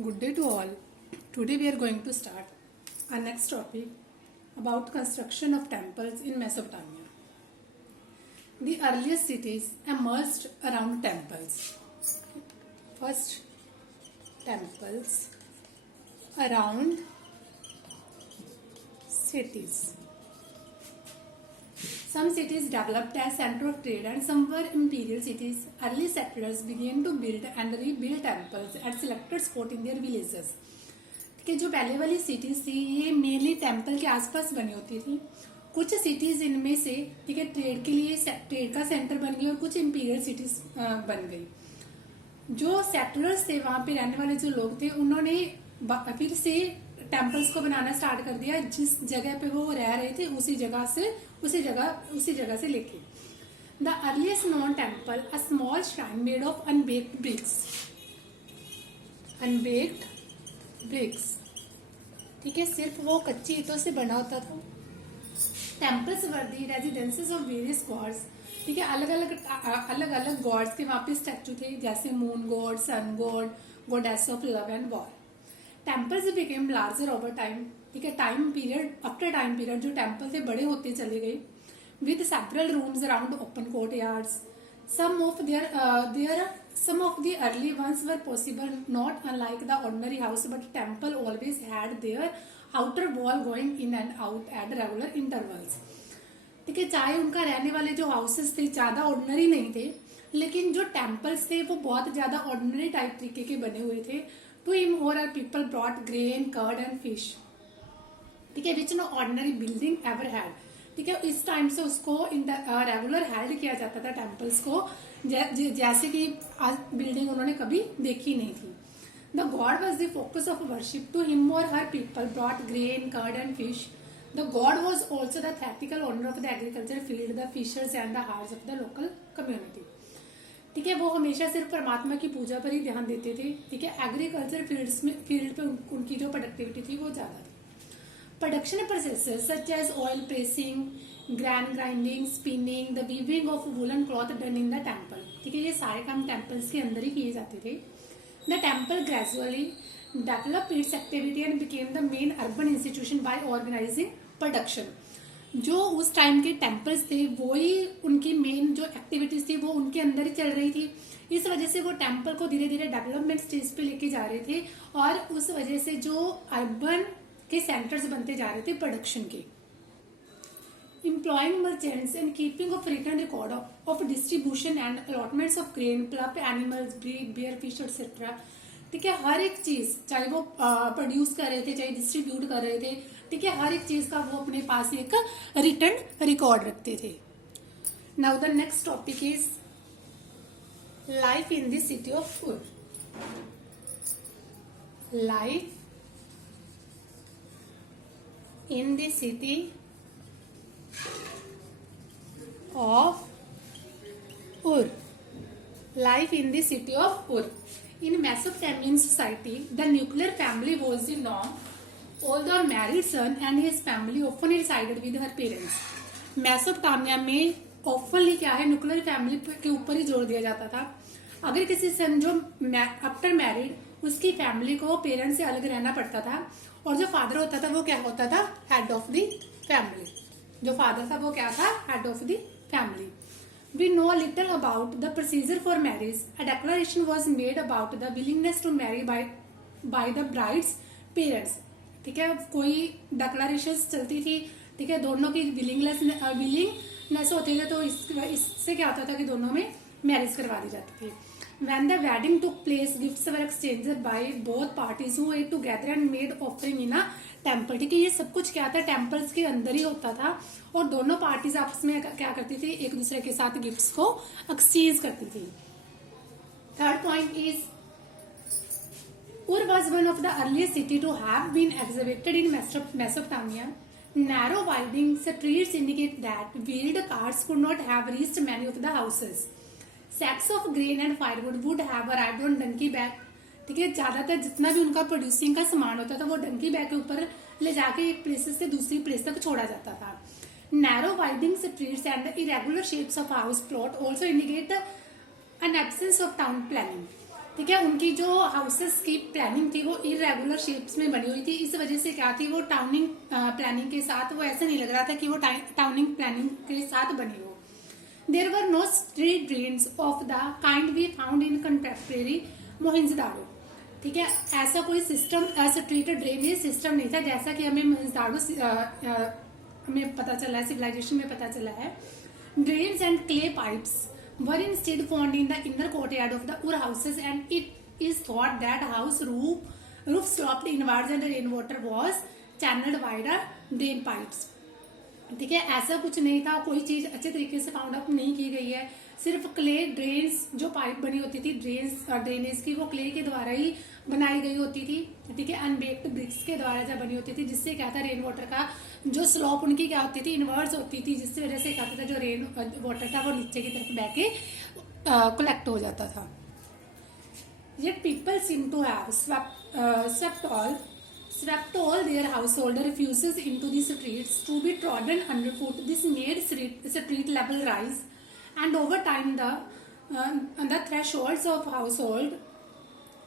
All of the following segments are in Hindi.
Good day to all. Today we are going to start our next topic about construction of temples in Mesopotamia. The earliest cities emerged around temples. First, temples around cities. Some cities developed as center of trade and some were imperial cities. Early settlers began to build and rebuild temples at selected spot in their villages. कि जो पहले वाली सिटीज थी ये मेनली टेम्पल के आसपास बनी होती थी. कुछ सिटीज इनमें से ठीक है ट्रेड के लिए ट्रेड का सेंटर बन गई और कुछ इंपीरियल सिटीज बन गई. जो सेटलर्स थे वहां पे रहने वाले जो लोग थे उन्होंने फिर से टेम्पल्स को बनाना स्टार्ट कर दिया. जिस जगह पे वो रह रहे थे उसी जगह से लेके the earliest known temple a small shrine made of unbaked bricks. ठीक है, सिर्फ वो कच्ची ईंटों से बना होता था. Temples were the residences of various gods. ठीक है, अलग अलग गॉड्स के वहां पे स्टैचू थे जैसे moon god, sun god, goddess of love and war. Temples became larger over time. ठीक है, टाइम पीरियड जो टेम्पल थे बड़े होते चले गए with several rooms around open court yards. Some of the early ones were possible not unlike the ordinary house, but temple always had their outer wall going in and out at regular intervals. ठीक है, चाहे उनका रहने वाले जो हाउसेस थे ज्यादा ऑर्डिनरी नहीं थे लेकिन जो टेम्पल्स थे वो बहुत ज्यादा ऑर्डिनरी टाइप तरीके के बने हुए थे. टू हिम और people brought grain, curd and fish. ठीक है, which no ordinary building ever had. ठीक है, इस टाइम से उसको रेगुलर हेल्ड किया जाता था टेम्पल्स को जैसे कि बिल्डिंग उन्होंने कभी देखी नहीं थी. The god was the focus of worship. To him or her people brought grain, curd and fish. The god was also the theoretical owner of the agriculture field, the fishers and the herds of the local community. ठीक है, वो हमेशा सिर्फ परमात्मा की पूजा पर ही ध्यान देते थे. ठीक है, एग्रीकल्चर फील्ड पे उनकी जो प्रोडक्टिविटी थी वो ज्यादा थी. Production processes such as oil pressing, grain grinding, spinning, the weaving of woolen cloth done in the temple. ठीक है, ये सारे काम टेम्पल्स के अंदर ही किए जाते थे. The temple gradually developed its activity and became the main urban institution by organizing production. जो उस टाइम के टेम्पल्स थे वो ही उनकी मेन जो एक्टिविटीज थी वो उनके अंदर ही चल रही थी. इस वजह से वो टेम्पल को धीरे धीरे डेवलपमेंट स्टेज पे लेके जा रहे थे और उस वजह से जो अर्बन के सेंटर्स बनते जा रहे थे प्रोडक्शन के. Employing merchants and keeping of return record of distribution and allotments of grain, plough animals, bread, beer, fish etcetera. ठीक है, हर एक चीज चाहे वो प्रोड्यूस कर रहे थे चाहे डिस्ट्रीब्यूट कर रहे थे. ठीक है, हर एक चीज का वो अपने पास एक रिटर्न रिकॉर्ड रखते थे. Now the next topic is life in the city of Ur. Life in the city of Ur. Life in the city of Ur. In Mesopotamian society, the nuclear family was the norm. Although married son and his family often resided with her parents. Mesopotamia में ऑफनली क्या है न्यूक्लियर फैमिली के ऊपर ही जोर दिया जाता था. अगर किसी सन जो आफ्टर मैरिड उसकी फैमिली को पेरेंट्स से अलग रहना पड़ता था और जो फादर होता था वो क्या होता था, हेड ऑफ द फैमिली. जो फादर था वो क्या था, head of the family. We know little about the procedure for marriage. A declaration was made about the willingness to marry by the bride's parents. ठीक है, कोई डिक्लेरेशन चलती थी. ठीक है, दोनों की विलिंगनेस होती थी तो इससे क्या होता था कि दोनों में मैरिज करवा दी जाती थी. When the wedding took place, gifts were exchanged by both parties who ate together and made offering in a temple. ठीक है, ये सब कुछ क्या था टेम्पल्स के अंदर ही होता था और दोनों पार्टीज आपस में क्या करती थी, एक दूसरे के साथ गिफ्ट्स को एक्सचेंज करती थी. Third point is Ur was one of the earliest city to have been excavated in Mesopotamia. Narrow winding streets indicate that wheeled carts could not have reached many of the houses. Sacks of grain and firewood would have arrived on donkey back. ठीक है, ज्यादातर जितना भी उनका प्रोड्यूसिंग का सामान होता था वो डंकी बैग के ऊपर ले जाके एक प्लेस से दूसरी प्लेस तक छोड़ा जाता था. Narrow winding streets and irregular shapes of house plot also indicate an absence of town planning. ठीक है। उनकी जो हाउसेस की प्लानिंग थी वो इरेगुलर शेप्स में बनी हुई थी। इस वजह से क्या थी, वो टाउनिंग प्लानिंग के साथ वो ऐसे नहीं लग रहा था कि वो टाउनिंग प्लानिंग के साथ बनी हो। There were no street drains of the kind we found in contemporary Mohenjodaro. ठीक है, ऐसा कोई सिस्टम, स्ट्रीट ड्रेनेज सिस्टम नहीं था जैसा कि हमें मोहिंजोदारो हमें पता चला है, सिविलाइजेशन में पता चला है। Drains and clay pipes were instead found in the inner courtyard of the Ur houses, and it is thought that house roof sloped inwards and rainwater was channeled via the drain pipes। ठीक है, ऐसा कुछ नहीं था, कोई चीज अच्छे तरीके से फाउंड अप नहीं की गई है। सिर्फ क्ले ड्रेन्स, जो पाइप बनी होती थी ड्रेनेज की, वो क्ले के द्वारा ही बनाई गई होती थी। ठीक है, अनबेक्ड ब्रिक्स के द्वारा जब बनी होती थी, जिससे क्या था, रेन वाटर का जो स्लोप उनकी क्या होती थी, इनवर्स होती थी, जिसकी वजह से क्या होता था, जो रेन वाटर था वो नीचे की तरफ बह के कलेक्ट हो जाता था। Yet people seem to have swept all their household refuses into the streets to be trodden underfoot. This made street level rise, and over time the thresholds of household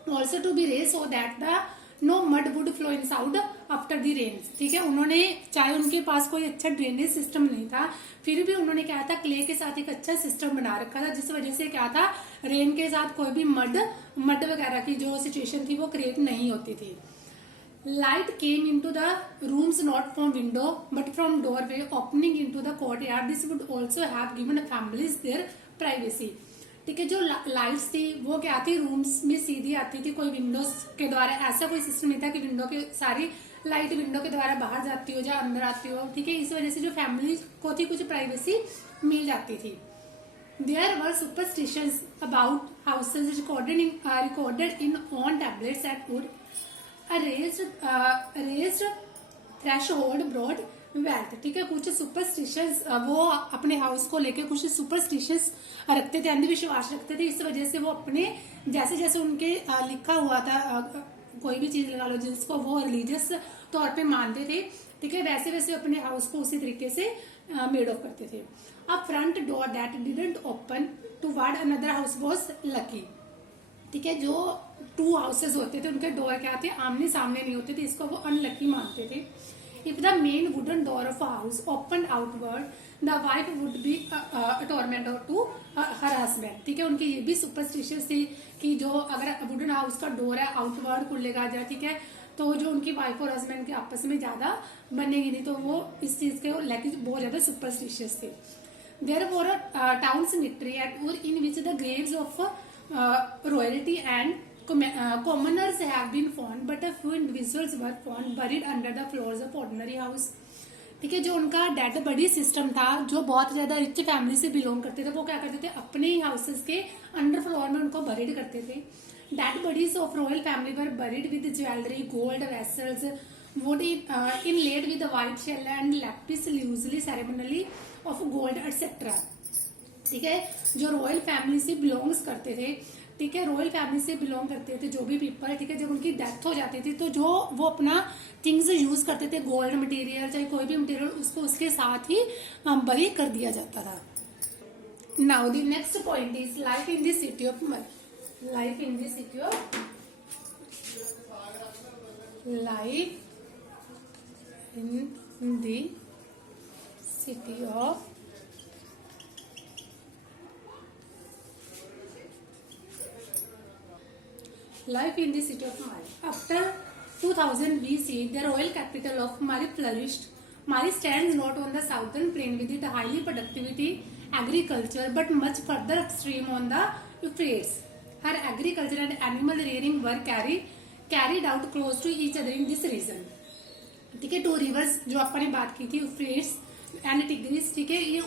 also to be raised so that the no mud would flow inside after the rains। ठीक है, उन्होंने, चाहे उनके पास कोई अच्छा ड्रेनेज सिस्टम नहीं था, फिर भी उन्होंने क्या था, क्ले के साथ एक अच्छा सिस्टम बना रखा था, जिस वजह से क्या था, रेन के साथ कोई भी मड वगैरह की जो सिचुएशन थी वो क्रिएट नहीं होती थी। Light came into the rooms not from window but from doorway opening into the courtyard. This would also have given families their privacy. ठीक है, जो लाइट्स थी वो क्या थी, रूम्स में सीधी आती थी, कोई विंडोज के द्वारा ऐसा कोई सिस्टम नहीं था कि विंडो के सारी लाइट विंडो के द्वारा बाहर जाती हो या अंदर आती हो। ठीक है, इस वजह से जो फैमिली को थी कुछ प्राइवेसी मिल जाती थी। There were superstitions about houses recorded in on tablets at wood. A raised threshold brought wealth। ठीक है, कुछ सुपरस्टिशंस, वो अपने हाउस को लेके कुछ सुपरस्टिशंस रखते थे, अंधविश्वास रखते थे। इस वजह से वो अपने जैसे जैसे उनके लिखा हुआ था, कोई भी चीज लगा लो जिसको वो रिलीजियस तौर पे मानते थे, ठीक है, वैसे वैसे अपने हाउस को उसी तरीके से मेड ऑफ करते थे। A front door that didn't open toward another house was lucky. ठीक है, जो टू हाउसेस होते थे उनके डोर क्या थे, आमने सामने नहीं होते थे, इसको वो अनलकी मानते थे। If the main wooden door of a house open outward the wife would be torment to her husband. ठीक है, उनकी ये भी सुपरस्टिशियस थी कि जो अगर वुडन हाउस का डोर है आउटवर्ड खुलेगा जा, ठीक है, तो जो उनकी वाइफ और हस्बैंड के आपस में ज्यादा बनेगी नहीं, तो वो इस चीज के लेके बहुत ज्यादा सुपरस्टिशियस थे। There were a town cemetery at Ur in which the graves of royalty and commoners have been found, but a few individuals were found buried under the floors of ordinary house। ठीक है, जो उनका डेड बॉडी सिस्टम था, जो बहुत ज्यादा रिच फैमिली से बिलोंग करते थे, वो क्या करते थे, अपने ही हाउसेस के अंडर फ्लोर में उनको बरीड करते थे। Dead bodies of royal family were buried with jewellery, gold vessels, wood inlaid with white shell and lapis lazuli ceremonially of gold etc। ठीक है, जो रॉयल फैमिली से बिलोंग्स करते थे, ठीक है, रॉयल फैमिली से बिलोंग करते थे जो भी पीपल, ठीक है, जब उनकी डेथ हो जाती थी तो जो वो अपना थिंग्स यूज करते थे, गोल्ड मटेरियल चाहे कोई भी मटेरियल, उसको उसके साथ ही बरी कर दिया जाता था। Now the next point is life in the city of Mari. Life in the city of life in the city of life in the city of Mari. After 2000 BC, the royal capital of Mari flourished. Mari stands not on the southern plain with its highly productivity agriculture, but much further upstream on the Euphrates. Her agriculture and animal rearing were carried out close to each other in this region। ठीक है, टू रिवर्स जो अपन ने बात की थी, यूफ्रेट्स एंड टिग्रिस। ठीक है, ये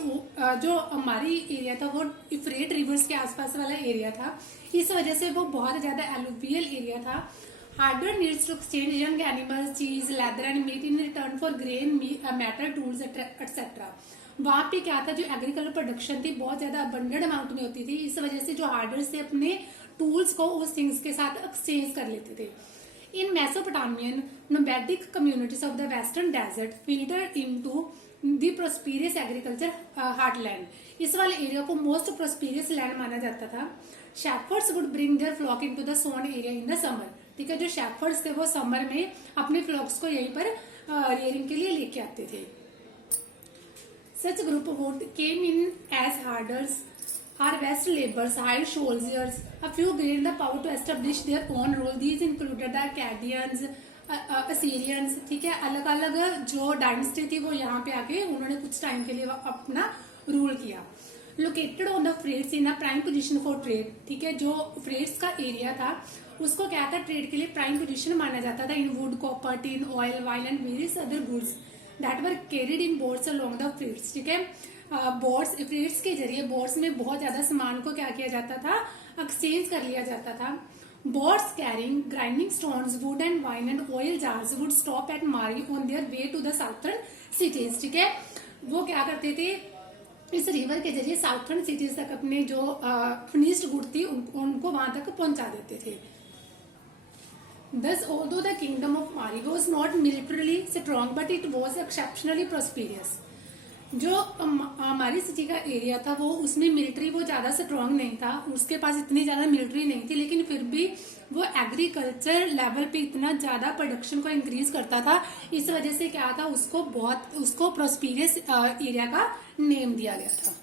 जो हमारी एरिया था वो यूफ्रेट रिवर्स के आसपास वाला एरिया था, इस वजह से वो बहुत ज्यादा एलुवियल एरिया था। Herders needs to exchange young animals, cheese, leather and meat in return for grain, metal, tools etcetera. वहां पे क्या था, जो एग्रीकल्चर प्रोडक्शन थी बहुत ज्यादा अबंडेंट अमाउंट में होती थी, इस वजह से जो हार्डवेयर से अपने टूल्स को उस थिंग्स के साथ एक्सचेंज कर लेते थे। In Mesopotamian nomadic communities of the western desert filtered into the prosperous agriculture heartland। इस वाले एरिया को मोस्ट प्रोस्पेरियस लैंड माना जाता था। Shepherds would bring their flock into the sown area in the summer. ठीक है, जो शेफर्ड्स थे वो समर में अपने फ्लॉक्स को यहीं पर रियरिंग के लिए लेके आते थे। Such group would came in as herders, harvest laborers, hired soldiers. A few gained the power to establish their own rule. These included the Akkadians, Assyrians. ठीक है, अलग अलग जो डायनेस्टी थी वो यहाँ पे आके उन्होंने कुछ टाइम के लिए अपना रूल किया। Located on the Euphrates in a prime position for trade. ठीक है, जो फ्रेट्स का एरिया था उसको क्या था, ट्रेड के लिए प्राइम पोजीशन माना जाता था। In wood, copper, tin, oil, wine and various other goods that were carried in boats along the Euphrates. ठीक है, बोट्स, फ्रेट्स के जरिए बोट्स में बहुत ज्यादा सामान को क्या किया जाता था, एक्सचेंज कर लिया जाता था। Boats carrying grinding stones, wood and wine and oil jars would stop at Mari on their way to the southern cities. ठीक है, वो क्या करते थे, इस रिवर के जरिए साउथर्न सिटीज तक अपने जो फिनिश्ड गुड थी उनको वहां तक पहुंचा देते थे। Thus, although the kingdom of Mari was not militarily strong, but it was exceptionally prosperous. जो हमारी सिटी का एरिया था वो उसमें मिलिट्री वो ज्यादा स्ट्रांग नहीं था, उसके पास इतनी ज्यादा मिलिट्री नहीं थी, लेकिन फिर भी वो एग्रीकल्चर लेवल पे इतना ज्यादा प्रोडक्शन को इंक्रीज करता था। इस वजह से क्या था, उसको प्रोस्पेरियस एरिया का नेम दिया गया था।